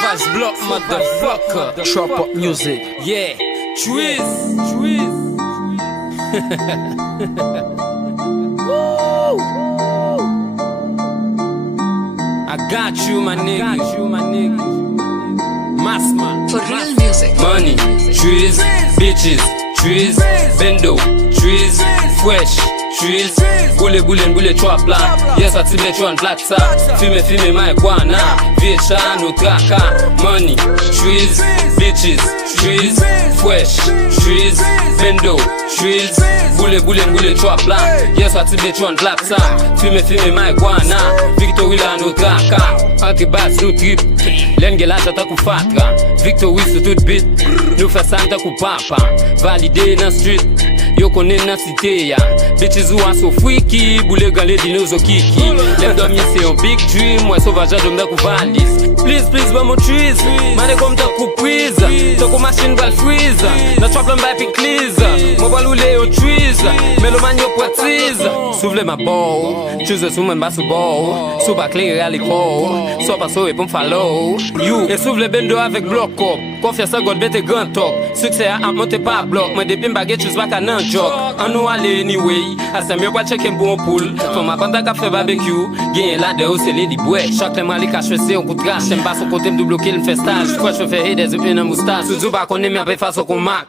Sauvage block, motherfucker. Trap up music. Yeah, Twiz. I got you, my nigga. Massman. For real music. Money, trees, bitches, trees, bendo, trees, fresh, trees, bule trap la. Yes, I tibet you and black sa. Fime marijuana, viecha no traka. Money, trees, bitches, trees, fresh, trees, bendo, trees, bule trap la. Yes, I tibet you and black sa. Fime marijuana, Victor Willa no traka. Anti-bats no trip. Len gel ajata ku fatra. Victor Wiss tout bit. Nou fè santa ku papa. Valide nan street. Yo konen nan cité ya. Bitches ou an so freaky. Boule gan le dino zo kiki. Lem dormi se yon big dream. Mwen sauvage dom da ku valis. Please ba mo trees. Mane kom ta ku prise. Toko machine bal freeze. Na trap lan bay piklize. Mo bal ou le yo trees. Meloman yo pratize. Souvle ma bow. Choose sou men basu bow. Sou ba clear ali ko. So pa so e pou follow. You e souvle bendo avec block up. Confiance God bete grand talk. Succès a monte pa block. Mwen depi mbage choose baka nan joke. An nou ale anyway. Asem yo kwa check en bon pool. Fon ma banda ka fe barbecue. Genye la de ou se li bouet. Chak le mali ka chwese on coup trash. J'aime pas son côté m'dou bloquer le festage. Quoi je fais des épines en moustache. Sous ba qu'on aime après face au combat.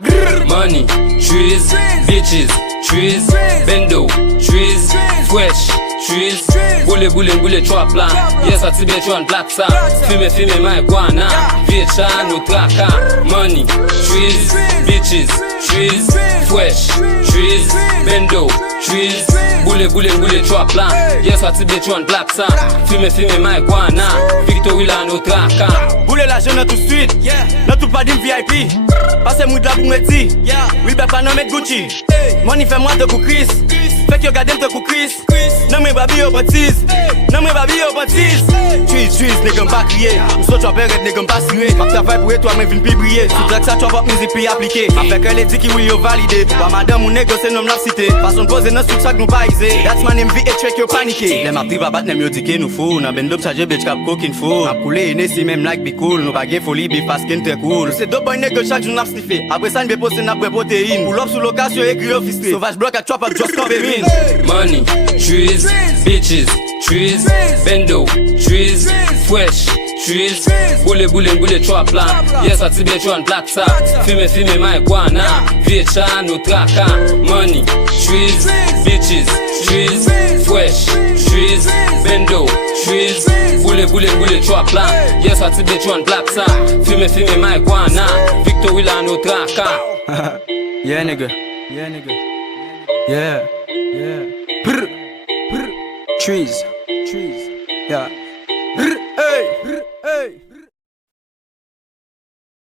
Money, trees, bitches, trees, bendo, trees, fresh, trees, boule trap la. Yes, I tibet you and black sa. Fime marijuana, viecha no traka. Money, trees, bitches, trees, fresh, trees, bendo, trees, boule trap la. Yes, I tibet you and black sa. Fime marijuana, Victor Willa no traka. Boule la jeune tout de suite, non tout pas dim VIP. Passe mou de la pou meti, will be pa nan met Gucci. Money fait moi de kou Chris, fait que yo gade te kou Chris. Non mais babi yo baptise, Trees, nègam pa kriye. Ou so trap red, nègam pa sire. Mak sa fay pou toi men vin pi briller. Sou track sa trap up music pi appliqué. Afek elle dit ki oui yo validé. Ba madame ou nègo se nom la cité. Façon pose nan souk sak nou pa ize. That's man MV et check yo paniqué. Dem ap tri ba bat nem yo dike nou fou. Nan ben dop charge bitch kap cooking food. Ap koule ene si même like be cool. Nou pa gen folie be fast skin très cool. Se dope boy nègo chaque jour nap sniffé. Après ça n'be poste n'a pré protéine. Pull up sous location écrit officier. Sauvage block a trap up just come in. Money, trees, bitches, trees, bendo, trees, fresh, trees, boule trap la. Yes, I tibet you and black sa. Fime marijuana, viecha no traka. Money, trees, bitches, trees, fresh, trees, bendo, trees, boule trap la. Yes, I tibet you and black sa. Fime marijuana, Victor Willa no traka. Yeah nigga. Yeah. Trees. Yeah.